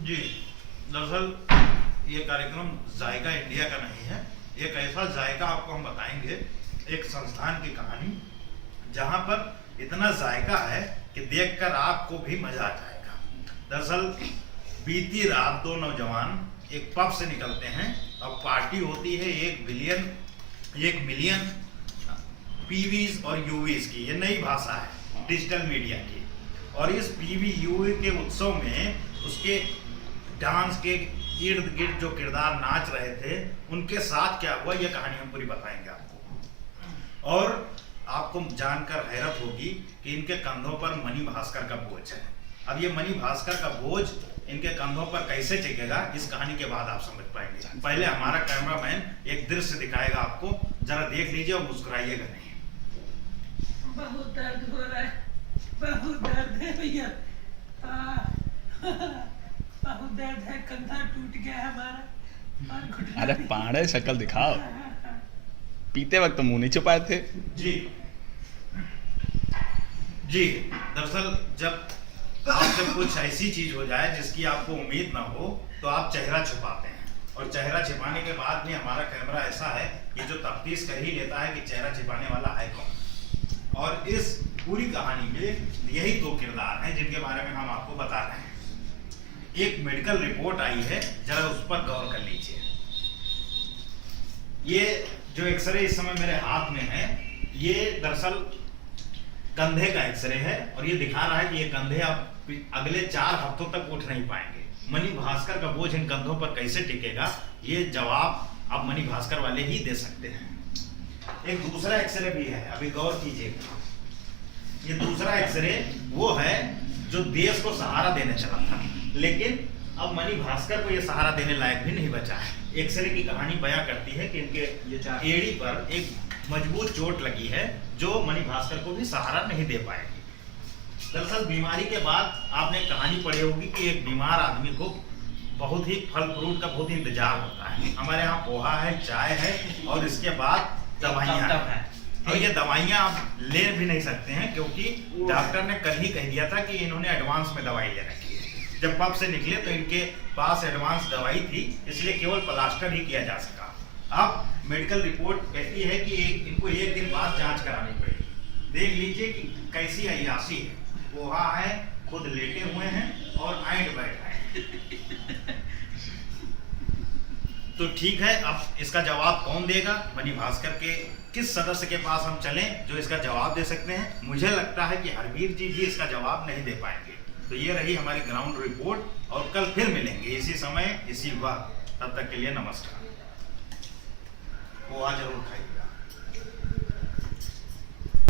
जी, दरअसल ये कार्यक्रम जायका इंडिया का नहीं है। एक ऐसा जायका आपको हम बताएंगे, एक संस्थान की कहानी जहाँ पर इतना जायका है कि देखकर आपको भी मजा आ जाएगा। दरअसल बीती रात दो नौजवान एक पब से निकलते हैं और पार्टी होती है 1 मिलियन पीवीज और यूवीज की। ये नई भाषा है डिजिटल मीडिया की। और इस पीवी यूवी के उत्सव में उसके डांस के इर्द गिर्द जो किरदार नाच रहे थे उनके साथ क्या हुआ, ये कहानी हम पूरी बताएंगे आपको। और आपको जानकर हैरत होगी कि इनके कंधों पर मणि भास्कर का बोझ है। अब ये मणि भास्कर का बोझ इनके कंधों पर कैसे टिकेगा, इस कहानी के बाद आप समझ पाएंगे। पहले हमारा कैमरामैन एक दृश्य दिखाएगा आपको, जरा देख लीजिए और मुस्कुराइएगा नहीं। बहुत दर्द हो रहा है, बहुत दर्द है भैया। बहुत दर्द है, कंधा टूट गया है हमारा। अरे पाड़े शक्ल दिखाओ। पीते वक्त मुंह नहीं छुपाए थे। जी जी, दरअसल जब आपसे कुछ ऐसी चीज हो जाए जिसकी आपको उम्मीद ना हो तो आप चेहरा छुपाते हैं। और चेहरा छिपाने के बाद भी हमारा कैमरा ऐसा है कि जो तफ्तीश कर ही लेता है कि चेहरा छिपाने वाला है कौन। और इस पूरी कहानी में यही दो किरदार हैं जिनके बारे में हम आपको बता रहे हैं। एक मेडिकल रिपोर्ट आई है, जरा उस पर गौर कर लीजिए। ये जो एक्सरे इस समय मेरे हाथ में है, ये दरअसल कंधे का एक्सरे है और ये दिखा रहा है कि ये कंधे अब अगले 4 हफ्तों तक उठ नहीं पाएंगे। मणि भास्कर का बोझ इन कंधों पर कैसे टिकेगा, ये जवाब अब मणि भास्कर वाले ही दे सकते हैं। एक दूसरा एक्सरे भी है, अभी गौर कीजिएगा। ये दूसरा एक्सरे वो है जो देश को सहारा देने चला था, लेकिन अब मणि भास्कर को ये सहारा देने लायक भी नहीं बचा है। एक्सरे की कहानी बयां करती है कि इनके एड़ी पर एक मजबूत चोट लगी है जो मणि भास्कर को भी सहारा नहीं दे पाएगी। दरअसल बीमारी के बाद आपने कहानी पढ़ी होगी कि एक बीमार आदमी को बहुत ही फल फ्रूट का बहुत ही इंतजार होता है। हमारे यहाँ पोहा है, चाय है और इसके बाद दवाइयाँ हैं। और ये दवाइयाँ आप ले भी नहीं सकते हैं क्योंकि डॉक्टर ने कल ही कह दिया था कि इन्होंने एडवांस में दवाई ले रखी है। जब पब से निकले तो इनके पास एडवांस दवाई थी, इसलिए केवल प्लास्टर ही किया जा सका। अब मेडिकल रिपोर्ट कहती है कि इनको 1 दिन बाद जांच करानी पड़ेगी। देख लीजिए कि कैसी अय्याशी है। पोहा है, खुद लेटे हुए हैं और ऐंठ बैठ हैं। तो ठीक है, अब इसका जवाब कौन देगा? मणि भास्कर के किस सदस्य के पास हम चलें जो इसका जवाब दे सकते हैं? मुझे लगता है कि हरवीर जी भी इसका जवाब नहीं दे पाएंगे। तो ये रही हमारी ग्राउंड रिपोर्ट और कल फिर मिलेंगे इसी समय इसी वक्त। तब तक के लिए नमस्कार। पोहा जरूर खाइए।